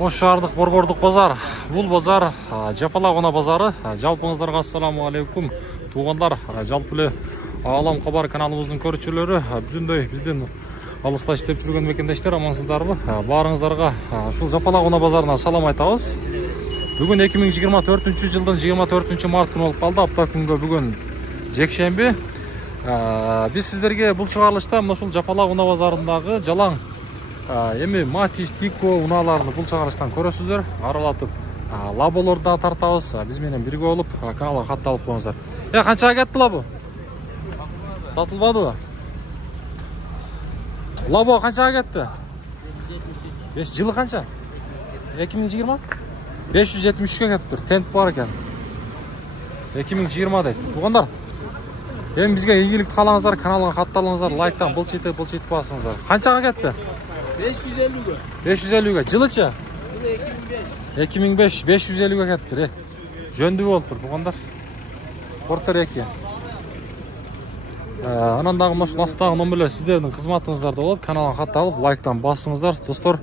Ош шаардык борбордук базар. Бул базар Жапалак Унаа базары. Жалпыңыздарга ассаламу алейкум. Туугандар, жалпы эле Алам Кабар каналыбыздын көрүүчүлөрү, бүтүндөй биздин алыста иштеп жүргөн мекендештер амансыздарбы? Баарыңыздарга ушул Жапалак Унаа базарына салам айтабыз. Бүгүн 2024-жылдын 24 март күнү болуп калды. Апта күнгө бүгүн жекшемби. Биз сиздерге бул чыгарылышта ушул Жапалак Унаа базарындагы жалаң эми Матис, Тико унааларын бул чыгарылыштан көрөсүздөр. Аралатып лаболорду да тартабыз. Биз менен бирге болуп каналга катталып коюңуздар. Канчага кетти лабо? Сатылбадыбы? Лабо канчага кетти? 5 жылы канча? 2020? 573 кетиптир. Тент бар экен. 2020 дейт. Туугандар, эми бизге ийгилик каалаңыздар, каналга катталыңыздар, лайктан былчытып басыңыздар. Канчага кетти? 550'ga. 550'ga. Жылычы? Жылы 2005. 550'ga кетти. Жөндүү болуптур, туугандар. Портер 2. Анан дагы ушул астагы номерлер сиздердин кызматыңыздарда болот. Каналга катталып, лайктан басыңыздар, достор.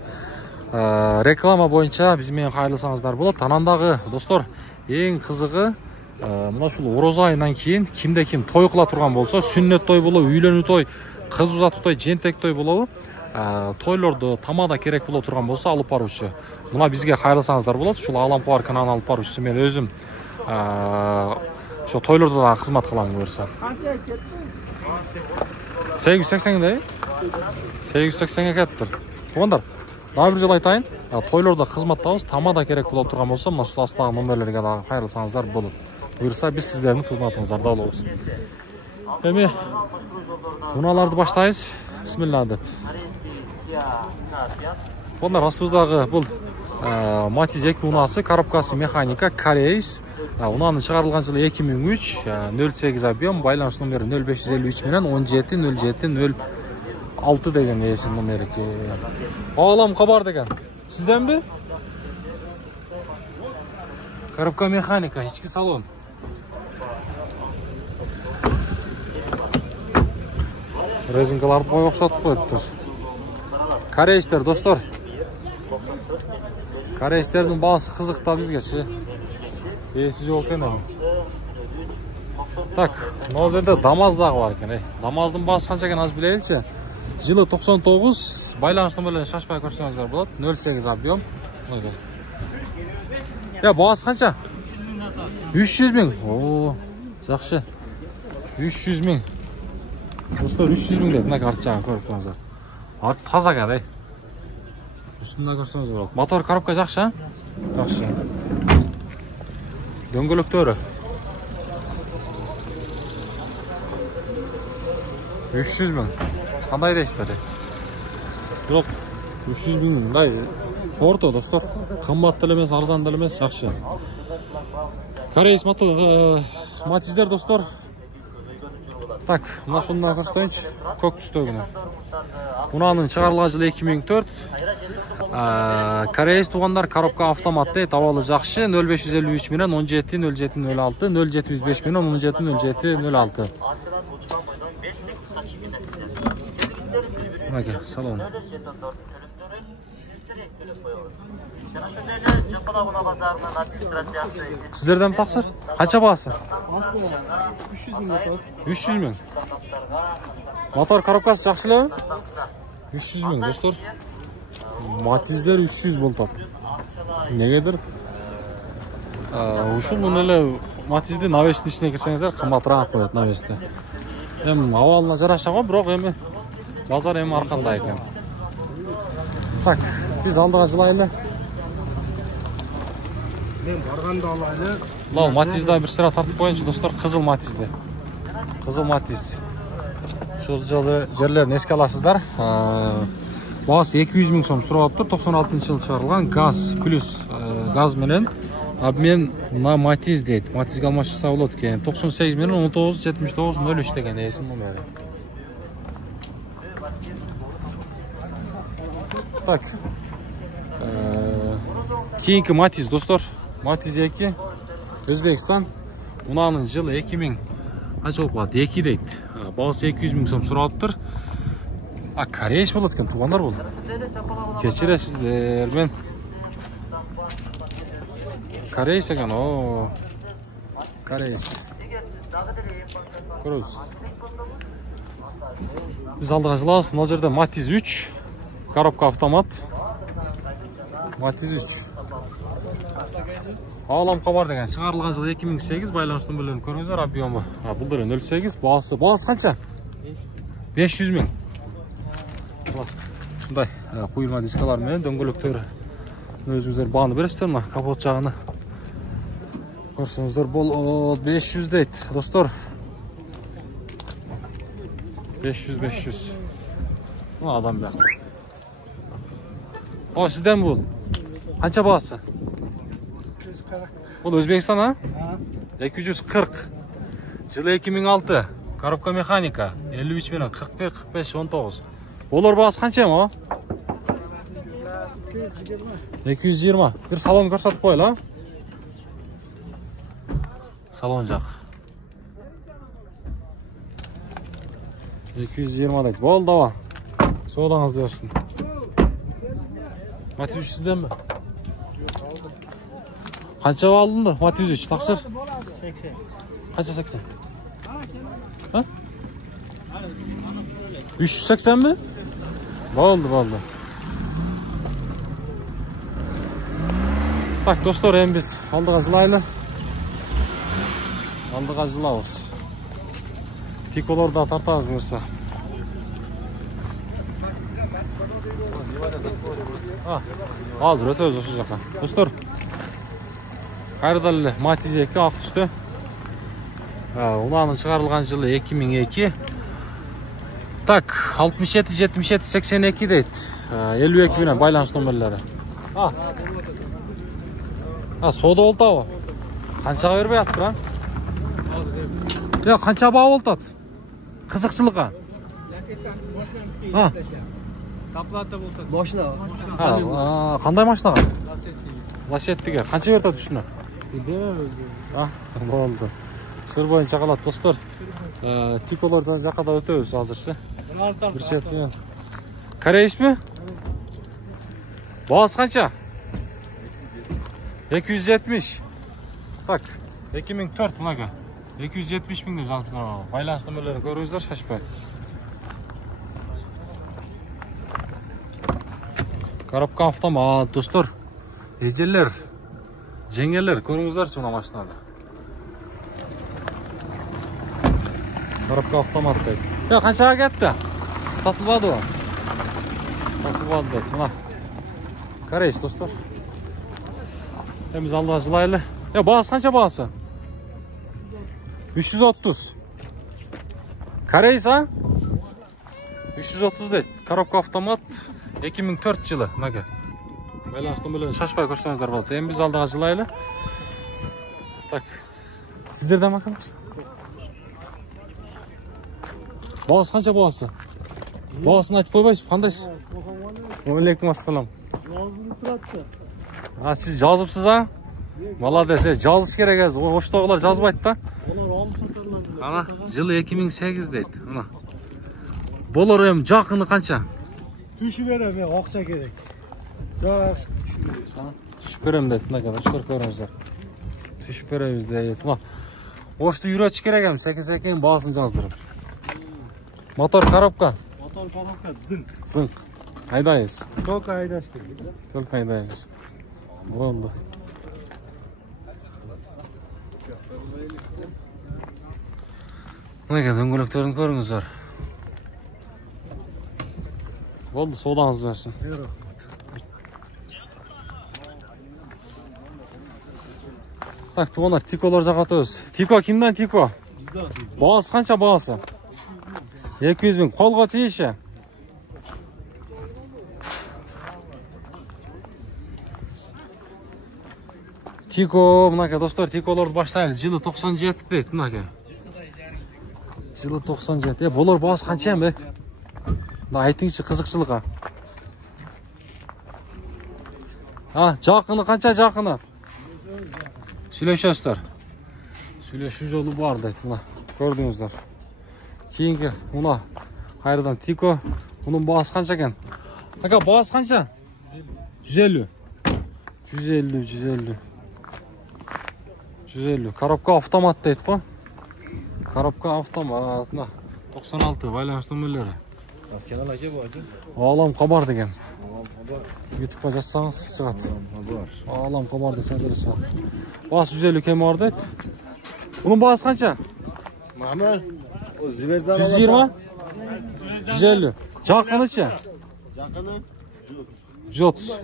Реклама боюнча биз менен кайрылсаңыздар болот. Анан дагы, достор, эң кызыгы мына ушул орозо айынан кийин кимде ким той кыла турган болсо, сүннөт той болобу, үйлөнүү той, кыз узатуу той, жентек той болобу, тойлорду тамада керек боло турган болсо алып баруучу. Мына бизге кайрылсаңыздар болот. Ушул Алам Кабар каналына алып баруучусу мен өзүм ошо тойлордо да кызмат кылам буюрса. 880 дей? 880 кеттир. Туугандар, дагы бир жолу айтайын. Тойлордо кызматтабыз, тамада керек боло турган болсо, мына ушул астагы номерлерге дагы кайрылсаңыздар болот. Буюрса биз сиздердин кызматыңыздарда болобуз. Эми унааларды баштайбыз. Бисмилла деп. Туугандар, астыбыздагы бул Матис 2 унаасы, коробкасы механика, корейс. Унаанын чыгарылган жылы 2003, 08 объем, байланыш номери 0553 менен 170706 деген эсин номери. Алам Кабар деген. Сизденби? Коробка механика, ички салон. Резинкаларды бой окшотуп коюптур. Корейстер, достор. Корейстердин баасы кызык да бизгечи. Эси жок экен. Так, мына жерде ДАМАЗ дагы бар экен. ДАМАЗдын баасы канча экен аз билеличи. Жылы 99, байланыш номерлерин шашпай көрсөңүздөр болот. 08 объем. Баасы канча? 300 миң. О, жакшы. 300 миң. Достор, 300 миң дейт. Мына артчагын көрүп коюңуздар. Арт таза экен, Үстүнөн көрсөңүздөр болот. Мотор, коробка жакшы, Жакшы. Дөңгөлөктөрү 300 миң. Кандай дейсиздер? Бирок 300 миң мындай орто, достор. Кымбат деле эмес, арзан деле эмес, жакшы. Корейс Матиздер, достор. Так, мына ушундан көрсөтөйүнчү. Көк түстөгүнү. Унаанын чыгарылган жылы 2004. Корейс, туугандар, коробка автомат дейт, абалы жакшы. 0553 менен 170706, 075 менен 170706. Мага, салон. Сиздерден таксыр? Канча баасы? 300 миң. Мотор, коробкасы жакшы элеби? 300 миң, достор. Матиздер 300 болтоп. Негедир? Ушул эле Матиздин навестин ичине кирсеңиздер, кымбатыраак коет навести. Эми абалына жараша го, бирок эми базар эми аркандай экен. Так, биз алдыга жылайлы. Men barganda алайлы. Мына Матизда бир сыра тартып коеюнчу, достор, кызыл Матизди. Кызыл Матиз. Ушул жерлерин эске аласыздар. Баасы 200 миң сом суралыптыр. 96-жылы чыгарылган газ плюс газ менен обмен на Матиз дейт. Матизге алмашса болот экен. 98 менен 197903 деген эсин номери. Так. Кийинки Матиз, достор. Матиз 2. Өзбекстан. Унаанын жылы 2000 канча болуп калат? 2 дейт. Баасы 200 миң сом суралыптыр. Koreys bo'ladi ekan, tuğanlar bo'ldi. Kechirasizlar, men Koreys ekan, o. Koreys. Ko'ramiz. Biz aldığa жылабыз. Мына жерде Matiz 3, коробка автомат. Matiz 3. Ağlam Xabar деген шығарылған жылы 2008, байланыс нөмірлерін көріңіздер, объемы. Бұл дұры 08, бағасы қанша? 500 000. Шындай құйылма дискалар мен дөңгелектері. Өзіңіздер бағаны бересіздер ма? Капот жағыны. Көрсеңіздер, бұл 500 дейді, достар. 500. Адам бияқты. О, сізден бұл? Қанша бағасы? Бұл Өзбекстан, а? 240. Жылы 2006. Коробка механика. 53 000, 41, 45, 19. Олар бағасы қанша ма? 220. Bir salon көрсетіп қойыл, а? Salon жақ. 220 дейді. Болды, ава. Соғдаңызды өрсін. Matiz 3 сізден бі? Қанша алдың ба? Matiz 3, тақсыр? 80. Қанша 80? 380 mi? Oldu. Bak dostlar, hem biz aldığa жылайлы. Aldığa жылабыз. Tikolar da tartağız mıysa. Hazır ötөбүз ошол жака. Достор, кайрадан эле Matiz 2 ак түстө. Унанын чыгарылган жылы 2002. Так, 67, 77, 82 дейт. 52 менен байланыш номерлери. Сода болду абы. Канчага бербей атыптыр, а? Канча баа болуп атат? Кызыкчылыкка. Таплата болса. Машина. Кандай машинага? Ласеттиге. Канча берип атат үчүнө? Болду. Сыр боюнча калат, достор. Тиколордон жака да өтөбүз азырчы. Bir set mi? Koreys mi? Bağız kaça? 270. Bak, 2004 buna 270 bin lira. Байланыш нөмірлерін көріңіздер, шашпай. Коробка автомат, достор. Ежелер, жеңелер, көріңіздер мына машинада. Коробка автомат дейді. Қаншаға кетті? Satılmadı o. Satılmadı dedi. Buna. Koreys dostlar. Temiz aldığa жылайлы. Bağısı kaça bağısı? 330. Koreys ha? 330 dedi. Коробка автомat 2004 yılı. Байланыстан бөлін шашпай көрсеңіздер болады. Hem biz aldığa жылайлы. Так. Sizlerden bakalım. Bağısı kaça bağısı? Bağısını айтып қойбайсыз, қандайсыз? Алейкум ассалам. Жазылып тұрады. Siz жазыпсыз, а? Молодец, жазыш керек аз. Оштағылар жазбайды да. Олар алып сатарлар. Ана, жылы 2008 дейді. Ана. Болар ем жақыны қанша? Түші берем, ақша керек. Жақсы түші берем. Түшіп берем дейді, мына kadar, шыр көріңіздер. Түшіп береміз дейді. Ошты үйретші керек ем, сәкен бағасын жаздырып. Мотор коробка. Мотор коробка зынк. Зынк. Айдайыз. Только айдаш керек. Только айдайыз. Болды. Мына дөңгелектерін көріңіздер. Болды, содаңыз берсін. Так, туғанар, тиколар жақатыз. Тико, кімден тико? Бағасы қанша бағасы? 200 000. Қолға тиіші. Тико, мынаке, достар, тиколарды баштайлы. Жылы 97 дейді, мынаке. Жылы 97. Болар бағасы қанша ем, бе? Айтыңызшы, қызықшылыға. Жақыны, қанша жақыны? Сөйлешесіздер. Сөйлешу жолы бар дейді, мына. Көрдіңіздер. Кейінгі, мұна қайырдан тико, Bunun bağısı qancha ekan? Aka, bağısı qancha? 150. 150. Коробка avtomat deydi qo'y. Коробка avtomat. 96 байланыш nömrleri. Nasıl kanal aka bu aka? Olam Qabar degan. Olam Qabar. YouTube'ga жазсаңыз шығады. Qabar. Olam Qabar desеңіз de шығады. Bağısı 150 km var deydi. Bunun bağısı qancha? Mahmut. O Zvezda 120? 150. Жақыныcha? Yakını 130.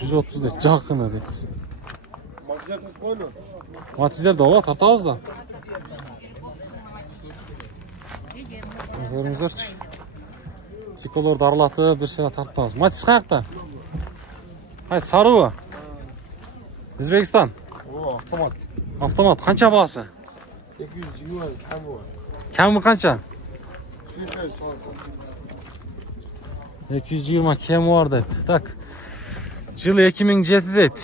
130 deydi. Жақыны deydi. Maksat koyma. Matizler de var, tartağız da. Görünüzlerçi. Çikolar darlatı bir şeyler tartağız. Matiz kayakta? Hay, sarı bu. Özbekistan. O avtomat. Avtomat. Kança bağısı? 220 kam var. Kemi kança? 220 kemi var deydi. Tak. Yılı 2007 deydi.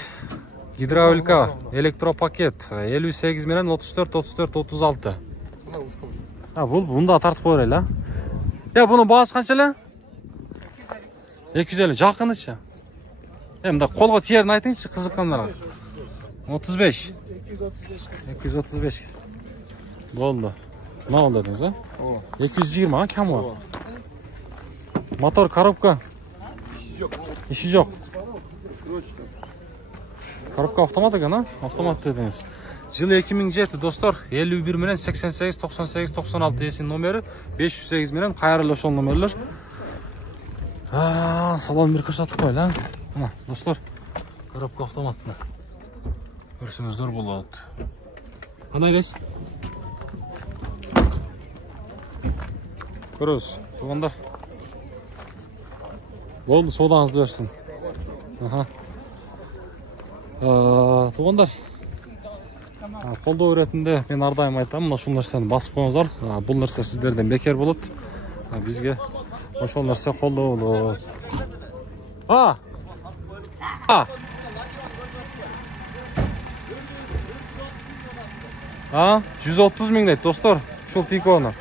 Hidravlika, elektropaket, 58 milyon 34 36. Ha, bunu da tartıp koyar la. Ya bunun bağısı qancha? 250. Жақыныcha. Hem de қолға тиерін айтыңызшы қызыққандарға. 35. 235. Болды. Ne oldu dediniz ha? 220 ha, kam var. Motor, коробка. İşi yok. Коробка avtomat ekan ha? Avtomat dediniz. Yılı 2007 dostlar. 51 milyon 88 98 96 esin nomeri. 508 milyon qayarlı oşol nomerler. Salon bir ko'rsatib qo'yil ha. Mana dostlar. Коробка avtomatni. Ko'rsangizlar bo'ladi. Ana guys. Ko'ramiz. Tuğanlar. Bo'ldi, sodаңызды bersin. Aha. Tuğanlar. Қолдау ретінде мен ардайым айтамын, мына ушул нерсени басып коюңуздар. Бул нерсе сиздерден бекер болот. Бизге ошол нерсе колдоо болот. 130 ming deydi dostlar. Ушул Tiko'nu.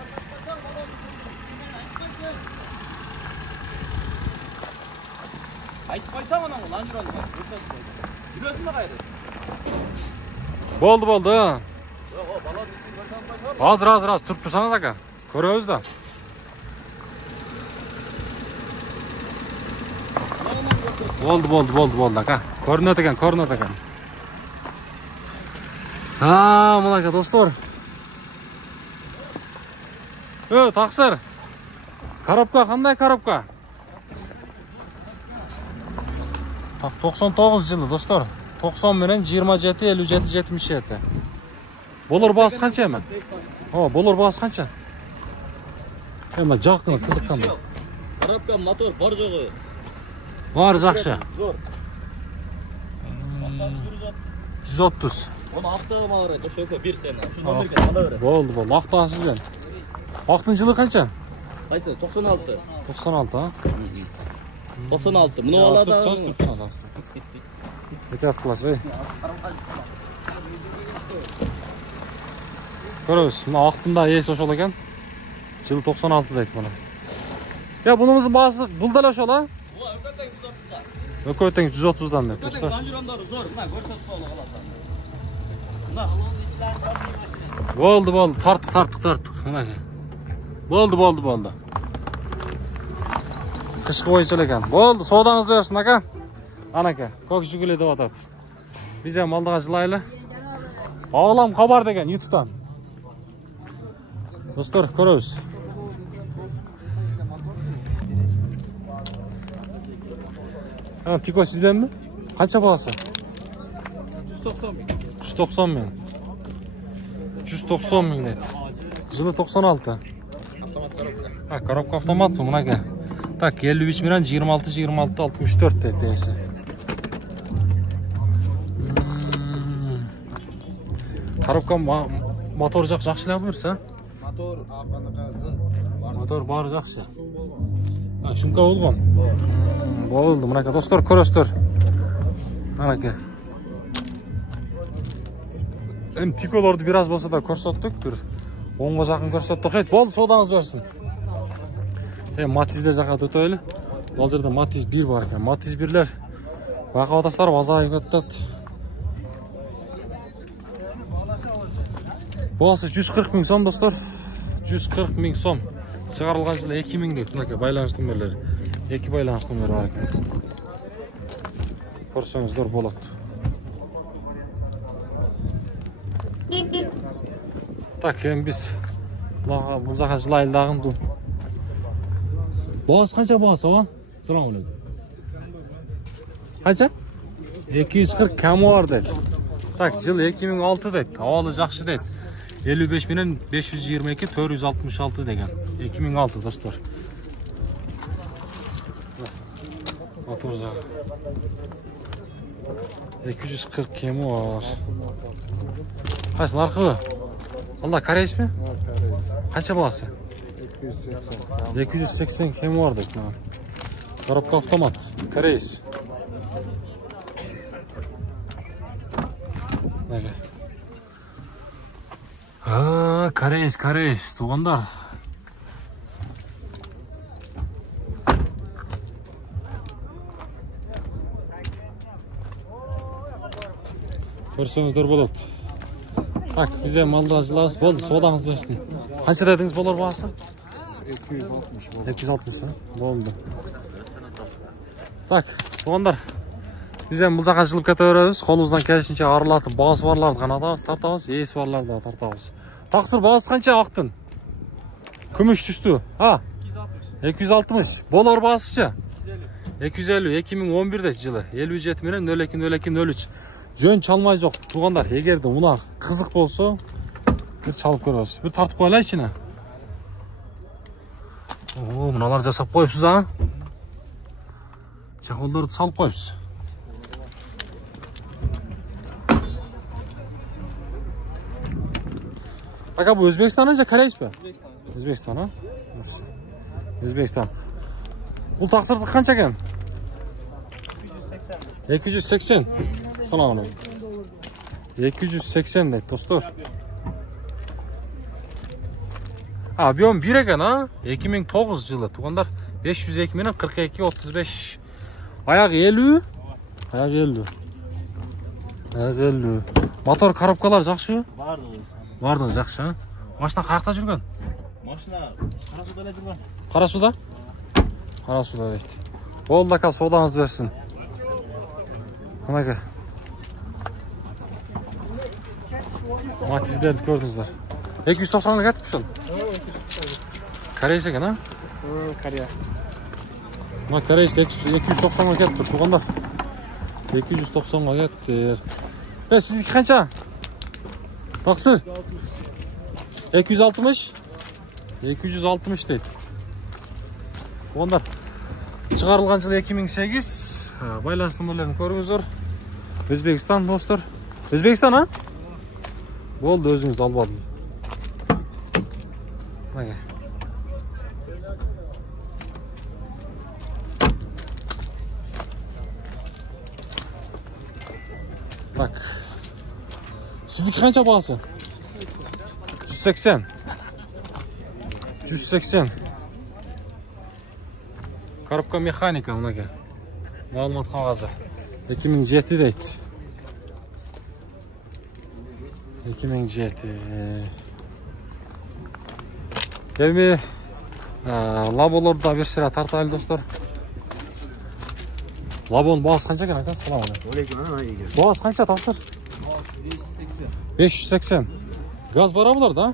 Айтып қойсам анау ланжыраны. Жүресің бе қайда? Болды. Жоқ, баланың ішін көрсем қойсам. Аз тұрып тұрсаңыз ака. Көрөбүз да. Болды ака. Көрінөт экен. Мына достор. Тақсыр. Коробка қандай коробка? 99 жылы достор. 90 менен 27 57 77. Болор басы қанша эми? Болор басы қанша? Эми жақын қызыққан. Коробка, мотор бар жоғы. Бар жақшы. Зор. 130. Оны ақтаға мағырай, көшөпі бір сені. Şu номерге ала бере. Болды. Ақтаға сізден. Ақтың жылы қанша? Қайсы? 96. 96 а? 96. Мұны алады. Етет қылас, Көрөбүз, мына ақтында ес ошол екен. Жылы 96 дейт мұны. Ya bunumuzun bazı buldalar ошол а? Өкөтең 130'dan дейт достор. Ланжырондору зор, мына көрсөтүп коелу калат. Болды. Тарттык. Мына. Болды. Кышкы боюнча экен. Болды, соодаңызды берсин ака. Анака, көк жүгүлө деп атат. Биз эми алдыга жылайлы. Olam Qabar degan YouTube'dan. Dostlar, көрөбүз. Tiko sizden mi? Kaça bağısı? 190 bin. 190 bin. 190 bin net. Yılı 96. Коробка автомат mı buna gel? Tak 53 milyon 26 64 TT'si. Коробка motor жақшылап бұрса? Motor aqanaqasi. Motor bari жақшы. Шунка болған. Болды, мынака достар көрөстөр. Анака. Эми Тиколорду бир аз болсо да көрсөттүк. Оңго жакын көрсөттүк. Болду, соодаңыз берсин. Matizler жаққа өтөйлі. Бұл жерде Matiz 1 бар екен. Matiz 1'лер байқап отырсыздар, азайып кетті. Бағасы 140 000 сом достар. 140 000 сом. Шығарылған жылы 2000 дейді. Мынакей байланыс нөмірлері. 2 байланыс нөмірі бар екен. Көрсеңіздер болады. Так, енді біз бұл жаққа жылайылдағын бұл. Бағасы қанша бағасы оған? Салам алейкум. Қанша? 240 камуар дейді. Так, жыл 2006 дейді. Ауалы жақшы дейді. 55 менен 522 466 деген. 2006 достар. Мотор жағы. 240 камуар. Қайсы нарқы? Алда корейс пе? Корейс. Қанша бағасы? 280 камуар дейді. Коробка автомат. Корейс. Корейс, туғандар. Көрсеңіздер болады. Так, бізде малда жылауыз болды, содаңыз өстін. Қанша дедіңіз болар бағасы? 260 болды. 260, болды. Так, туғандар. Бізде бұл жаққа жылып кете береміз. Қолымыздан келішінше арылатып, бағасы барларды ғана тартамыз, есі барларды тартамыз. Тақсыр бағасы қанша ақтын? Күміш түсті. 260. Болар бағасы ше? 250. 2011-де жылы. 57 менен 02-02-03. Жөн чалмай жоқ. Туғандар, егерде мұна қызық болса, бір чалып көріңіз. Бір тартып қойлай ішіне. Мұналар жасап қойыпсыз, а? Чақолдарды салып қойыпсыз. Aka bu Özbekistan'ın ya Koreyis mi? Özbekistan ha? Özbekistan. Bu taksırdık kaça gen? 280. Sana onu. 280 de dostlar. Bir 11 eken ha? 2009 yılı tuğanlar 500 ekmeğinin 42 35. Ayak 50. Ayak 50. Ayak 50. Motor коробкалар жақсы? Барды жақсы, ha? Машина қаяқта жүрген? Машина Қарасуда жүрген. Қарасуда? Қарасуда дейді. Болды ака, содаңызды берсін. Мынака. Матиздерді көрдіңіздер. 290-ға кетіп шын? Корейс екен, ha? Корея. Мына Корейс 290-ға кетіп тұр, туғандар. 290-ға кетіп. Сіздікі қанша? Тақсыр? 260? 260 дейді. Ондар шығарылған жылы 2008. Байланыс нөмірлерін көріңіздер. Өзбекстан достар. Өзбекстан, ha? Болды, өзіңізді албадым. Так. Сіздікі қанша бағасы? 180. 180. Коробка механика мынаке. Маълымат қағазы. 2007 дейді. 2007. Келме лаболарды да берсера тартайлы достар. Лабон бағасы қанша екен ака? Салам алейкум. Бағасы қанша тақсыр? 580. Gaz var bunlarda.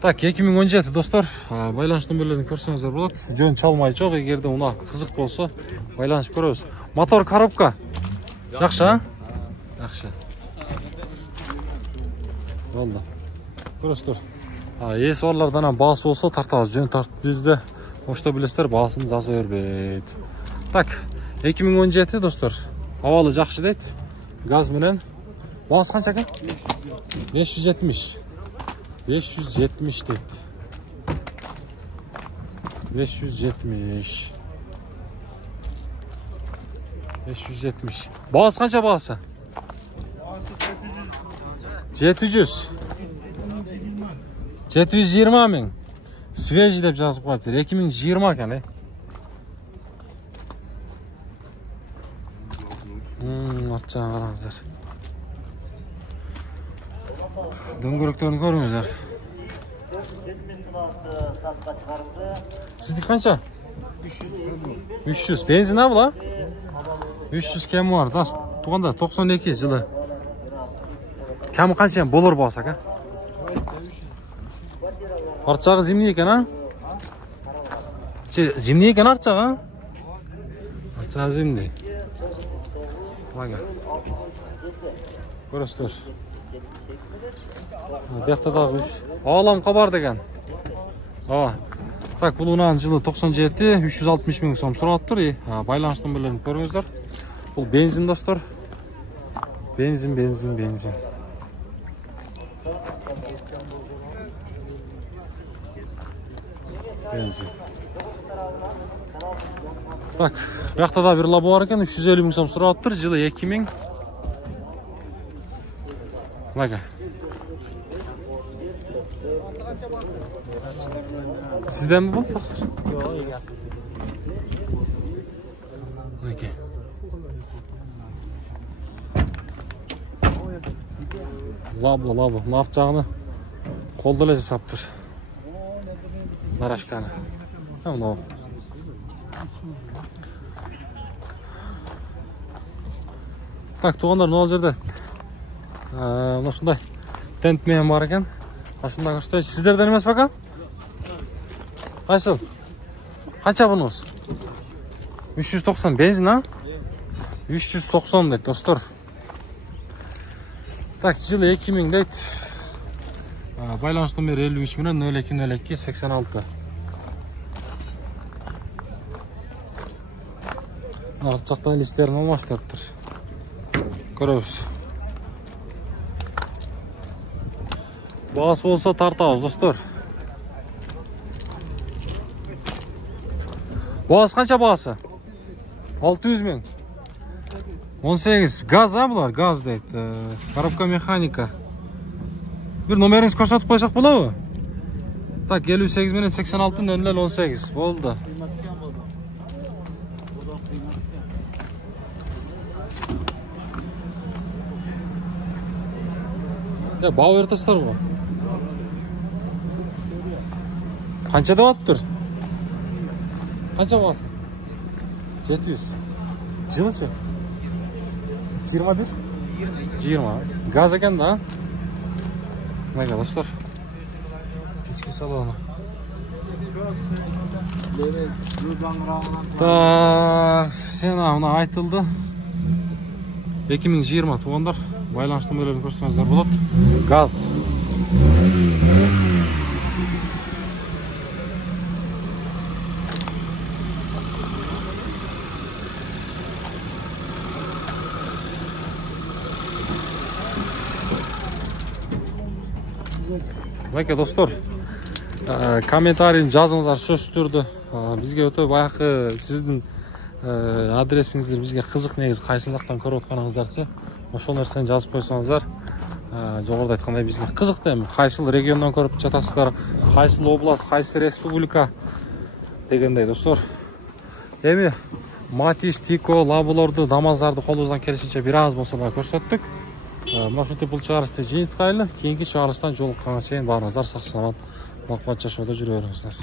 Так, 2017 достар. Байланыс нөмірлерін көрсеңіздер болады. Жөн çalмай жоқ, егерде ona қызық болса, байланыс көріңіз. Мотор коробка. Жақсы, ha? Жақсы. Болды. Көресіздер. Есі барлардан бағасы болса тартамыз. Жөн тартып бізде. Ошта білесіздер, бағасын жаза бербейді. Так, 2017 достар. Авалы жақсы дейді. Gaz менен. Бағасы қанша екен? 570. 570 дейді. 570. 570. Бағасы қанша бағасы? 700. 720 мың. Свежий деп жазып қойыптыр. 2020 екен, арт жағын қараңыздар. Дөңгөректерін көріңіздер. Сіздік қанша? 300. Бензин а бұл, 300 кемі бар. Туғанда 92 жылы. Кемі қанша болыр болсақ, арт жағы зимний екен, Зимний екен арт жағы, Арт жағы зимний. Көресіздер. Бұяқта дағы үш. Алам қабар деген. Так, бұл ұнан жылы 97, 360 мың сом сұрап тұр. Байланыштың білерін көріңіздер. Бұл бензин, достар. Бензин. Так, бұяқта да бір лабо бар екен, 350 мың сом сұрап тұр. Жылы 2000. Sizden mi bu taksir? Yok, egasın. Labo. Nart жағыны қолды іле жасап тұр. Нарашканы. Так, туғандар, ол жерде шындай тентмен бар екен. Ашында қаштай. Сіздерден емес бака? Қайсыл? Қанша бұныңыз? 390 бензин, 390 дейді, достар. Так, жылы 2000 дейді. Байланыштың бері 53 мені 0202 86. Арт жақтан листерін алмаштырып тұр. Көріңіз. Бағасы болса тартауыз, достар. Бағасы қанша бағасы? 600 мың. 18. Газ, бұлар? Газ дейді. Коробка механика. Bir номеріңіз көрсетіп қойсақ болады? Так, 58 мен 86 0018. Болды. Бау ертістер ғой. Қанша деп аты тұр? Қанша бағасы? 700. Жылы ше? 21? 20. Газ екен да? Неге, достар? Кешке салоны. Так, сена ona айтылды. 2020 туғандар. Байланыштың бөлерін көрсеңіздер болады. Газ. Мәке, достар, комментарийін жазыңыздар, сөз түрді. Бізге өте баяқы сіздің адресіңіздер бізге қызық негіз қайсы жақтан көріп отқаныңыздаршы. Ошол нәрсені жазып қойсаңыздар, жоғарыда айтқандай бізге қызық деймін. Қайсыл регионнан көріп жатасыздар, қайсыл област, қайсы республика дегендей, достар. Эми Матис, Тико, Лаболорды, Дамаздарды қолымыздан келісінше бір аз болса да көрсеттік. Машинті бұл чығарысты жиынтқайлы, кейінгі чығарыстан жолыққанға шейін барыңыздар, сақ саламат, бақуат жашауда жүреріңіздер.